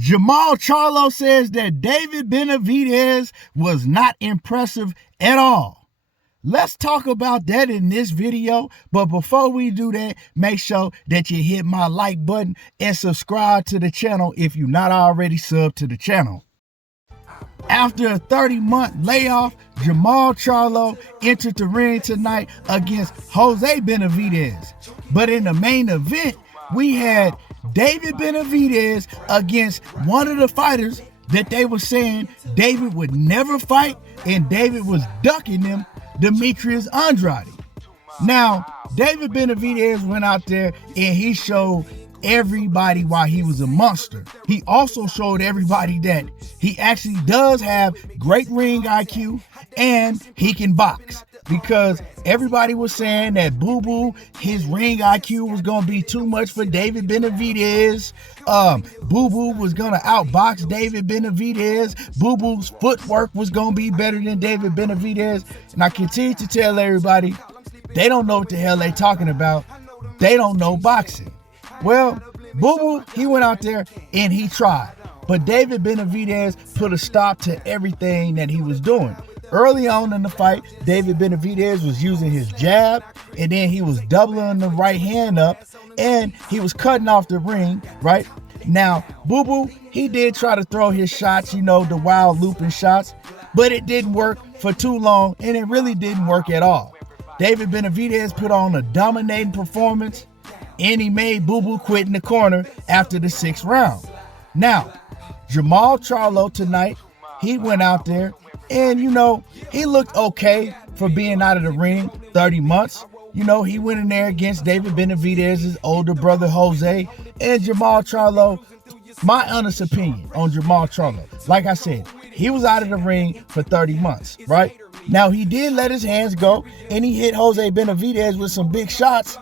Jermall Charlo says that David Benavidez was not impressive at all. Let's talk about that in this video, but before we do that, make sure that you hit my like button and subscribe to the channel if you're not already subbed to the channel. After a 30-month layoff, Jermall Charlo entered the ring tonight against Jose Benavidez. But in the main event, we had David Benavidez against one of the fighters that they were saying David would never fight, and David was ducking him, Demetrius Andrade. Now, David Benavidez went out there and he showed everybody why he was a monster. He also showed everybody that he actually does have great ring IQ and he can box, because everybody was saying that Boo Boo, his ring IQ was going to be too much for David Benavidez. Boo Boo was going to outbox David Benavidez. Boo Boo's footwork was going to be better than David Benavidez. And I continue to tell everybody, they don't know what the hell they talking about. They don't know boxing. Well, Boo Boo, he went out there and he tried. But David Benavidez put a stop to everything that he was doing. Early on in the fight, David Benavidez was using his jab, and then he was doubling the right hand up, and he was cutting off the ring, right? Now, Boo Boo, he did try to throw his shots, the wild looping shots, but it didn't work for too long, and it really didn't work at all. David Benavidez put on a dominating performance, and he made Boo Boo quit in the corner after the 6th round. Now, Jermall Charlo tonight, he went out there, and, he looked okay for being out of the ring 30 months. He went in there against David Benavidez's older brother, Jose, and Jermall Charlo. My honest opinion on Jermall Charlo, like I said, he was out of the ring for 30 months, right? Now, he did let his hands go, and he hit Jose Benavidez with some big shots,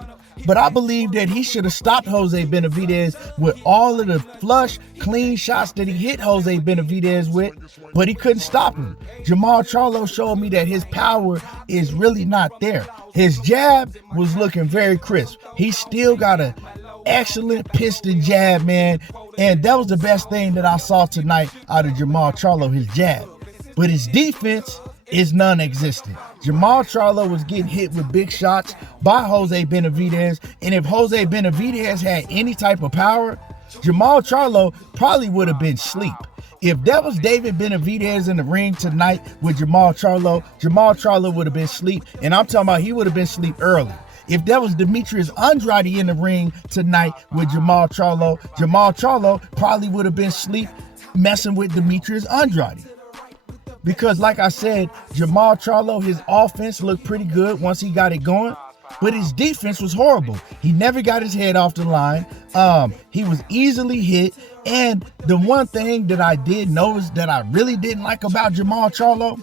but I believe that he should have stopped Jose Benavidez with all of the flush, clean shots that he hit Jose Benavidez with, but he couldn't stop him. Jermall Charlo showed me that his power is really not there. His jab was looking very crisp. He still got an excellent piston jab, man, and that was the best thing that I saw tonight out of Jermall Charlo, his jab. But his defense is non-existent. Jermall Charlo was getting hit with big shots by Jose Benavidez, and if Jose Benavidez had any type of power, Jermall Charlo probably would have been asleep. If that was David Benavidez in the ring tonight with Jermall Charlo would have been asleep, and I'm talking about he would have been asleep early. If that was Demetrius Andrade in the ring tonight with Jermall Charlo probably would have been asleep messing with Demetrius Andrade. Because like I said, Jermall Charlo, his offense looked pretty good once he got it going, but his defense was horrible. He never got his head off the line. He was easily hit. And the one thing that I did notice that I really didn't like about Jermall Charlo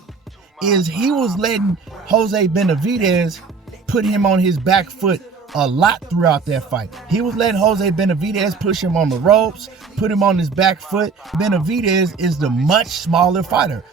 is he was letting Jose Benavidez put him on his back foot a lot throughout that fight. He was letting Jose Benavidez push him on the ropes, put him on his back foot. Benavidez is the much smaller fighter.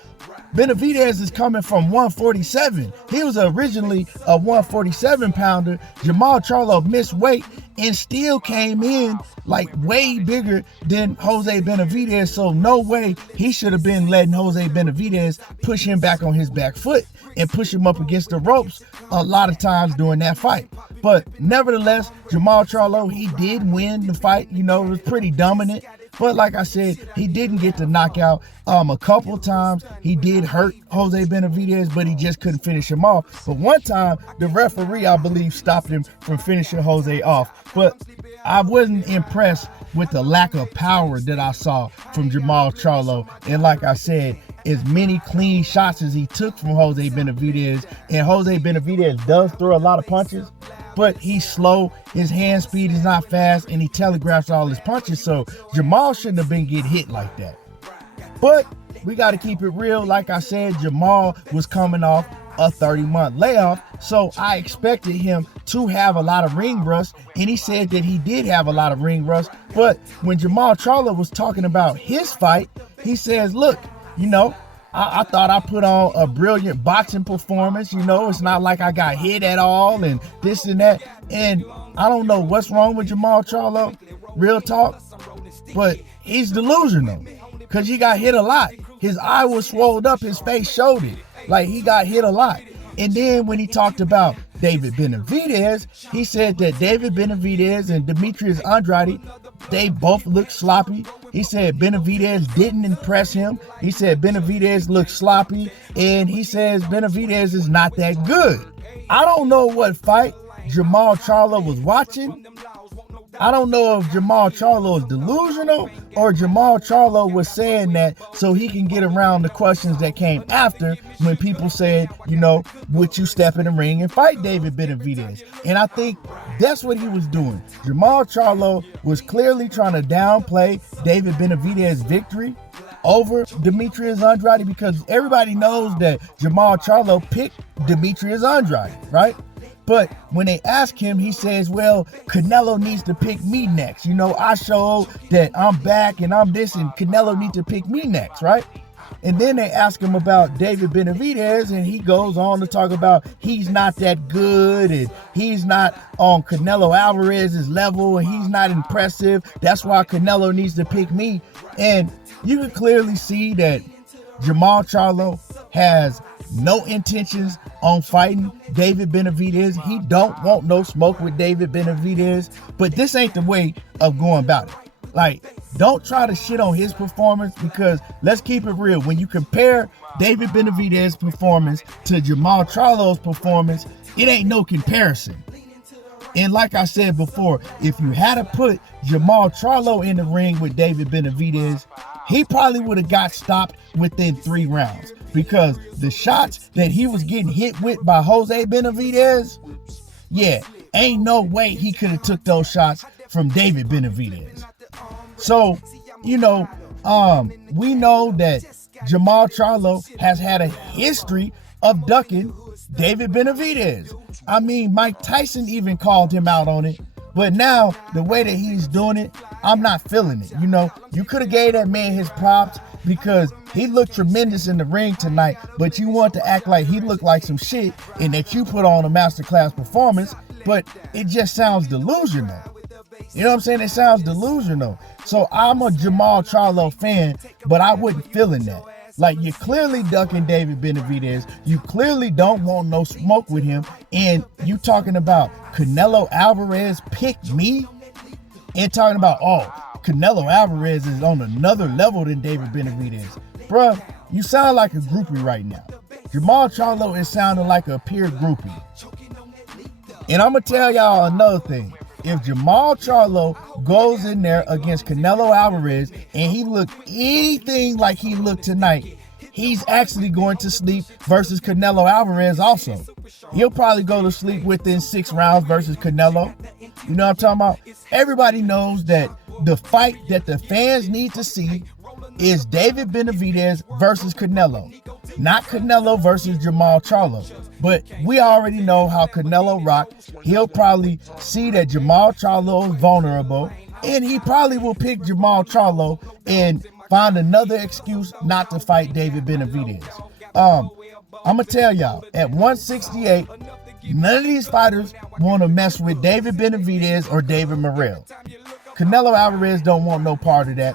Benavidez is coming from 147. He was originally a 147 pounder. Jermall Charlo missed weight and still came in like way bigger than Jose Benavidez. So no way he should have been letting Jose Benavidez push him back on his back foot and push him up against the ropes a lot of times during that fight. But nevertheless, Jermall Charlo, he did win the fight. It was pretty dominant. But like I said, he didn't get the knockout. A couple times he did hurt Jose Benavidez, but he just couldn't finish him off. But one time, the referee, I believe, stopped him from finishing Jose off. But I wasn't impressed with the lack of power that I saw from Jermall Charlo. And like I said, as many clean shots as he took from Jose Benavidez, and Jose Benavidez does throw a lot of punches, but he's slow, his hand speed is not fast, and he telegraphs all his punches, so Jermall shouldn't have been getting hit like that. But we got to keep it real. Like I said, Jermall was coming off a 30-month layoff, so I expected him to have a lot of ring rust, and he said that he did have a lot of ring rust. But when Jermall Charlo was talking about his fight, he says, look, I thought I put on a brilliant boxing performance. It's not like I got hit at all and this and that. And I don't know what's wrong with Jermall Charlo, real talk, but he's delusional because he got hit a lot. His eye was swelled up, his face showed it. Like, he got hit a lot. And then when he talked about David Benavidez, he said that David Benavidez and Demetrius Andrade, they both looked sloppy. He said Benavidez didn't impress him. He said Benavidez looked sloppy, and he says Benavidez is not that good. I don't know what fight Jermall Charlo was watching. I don't know if Jermall Charlo is delusional or Jermall Charlo was saying that so he can get around the questions that came after when people said, you know, would you step in the ring and fight David Benavidez? And I think that's what he was doing. Jermall Charlo was clearly trying to downplay David Benavidez's victory over Demetrius Andrade because everybody knows that Jermall Charlo picked Demetrius Andrade, right? But when they ask him, he says, well, Canelo needs to pick me next. You know, I showed that I'm back and I'm this, and Canelo needs to pick me next, right? And then they ask him about David Benavidez, and he goes on to talk about he's not that good, and he's not on Canelo Alvarez's level, and he's not impressive. That's why Canelo needs to pick me. And you can clearly see that Jermall Charlo has no intentions on fighting David Benavidez. He don't want no smoke with David Benavidez, but this ain't the way of going about it. Like, don't try to shit on his performance because let's keep it real. When you compare David Benavidez's performance to Jermall Charlo's performance, it ain't no comparison. And like I said before, if you had to put Jermall Charlo in the ring with David Benavidez, he probably would have got stopped within 3 rounds because the shots that he was getting hit with by Jose Benavidez, yeah, ain't no way he could have took those shots from David Benavidez. So, you know, we know that Jermall Charlo has had a history of ducking David Benavidez. I mean, Mike Tyson even called him out on it. But now, the way that he's doing it, I'm not feeling it. You know, you could have gave that man his props because he looked tremendous in the ring tonight, but you want to act like he looked like some shit and that you put on a masterclass performance, but it just sounds delusional. You know what I'm saying? It sounds delusional. So I'm a Jermall Charlo fan, but I wasn't feeling that. Like, you're clearly ducking David Benavidez. You clearly don't want no smoke with him. And you talking about Canelo Alvarez picked me? And talking about, oh, Canelo Alvarez is on another level than David Benavidez. Bruh, you sound like a groupie right now. Jermall Charlo is sounding like a peer groupie. And I'm going to tell y'all another thing. If Jermall Charlo goes in there against Canelo Alvarez and he looked anything like he looked tonight, he's actually going to sleep versus Canelo Alvarez also. He'll probably go to sleep within 6 rounds versus Canelo. You know what I'm talking about? Everybody knows that the fight that the fans need to see is David Benavidez versus Canelo, not Canelo versus Jermall Charlo. But we already know how Canelo rocked. He'll probably see that Jermall Charlo is vulnerable, and he probably will pick Jermall Charlo and find another excuse not to fight David Benavidez. I'm gonna tell y'all, at 168, none of these fighters want to mess with David Benavidez or David Morrell. Canelo Alvarez don't want no part of that.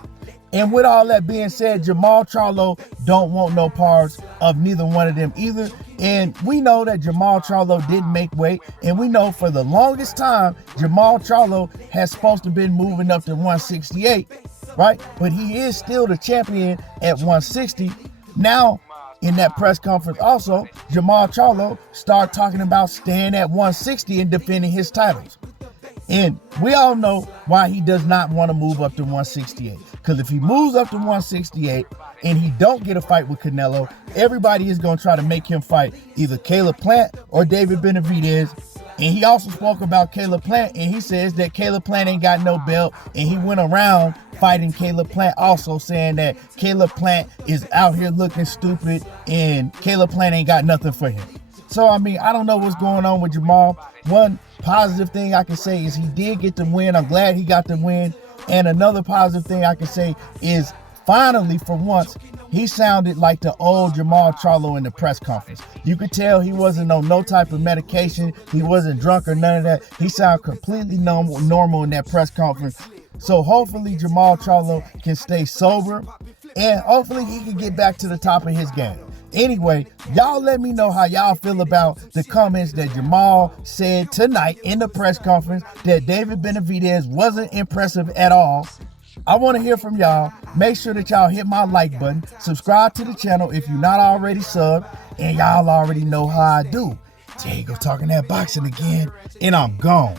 And with all that being said, Jermall Charlo don't want no parts of neither one of them either. And we know that Jermall Charlo didn't make weight. And we know for the longest time, Jermall Charlo has supposed to been moving up to 168, right? But he is still the champion at 160. Now, in that press conference also, Jermall Charlo started talking about staying at 160 and defending his titles. And we all know why he does not want to move up to 168. Because if he moves up to 168 and he don't get a fight with Canelo, everybody is going to try to make him fight either Caleb Plant or David Benavidez. And he also spoke about Caleb Plant, and he says that Caleb Plant ain't got no belt. And he went around fighting Caleb Plant also, saying that Caleb Plant is out here looking stupid and Caleb Plant ain't got nothing for him. So, I mean, I don't know what's going on with Jermall. One positive thing I can say is he did get the win. I'm glad he got the win. And another positive thing I can say is finally, for once, he sounded like the old Jermall Charlo in the press conference. You could tell he wasn't on no type of medication. He wasn't drunk or none of that. He sounded completely normal in that press conference. So hopefully Jermall Charlo can stay sober, and hopefully he can get back to the top of his game. Anyway, y'all let me know how y'all feel about the comments that Jermall said tonight in the press conference, that David Benavidez wasn't impressive at all. I want to hear from y'all. Make sure that y'all hit my like button. Subscribe to the channel if you're not already subbed. And y'all already know how I do. Diego talking that boxing again, and I'm gone.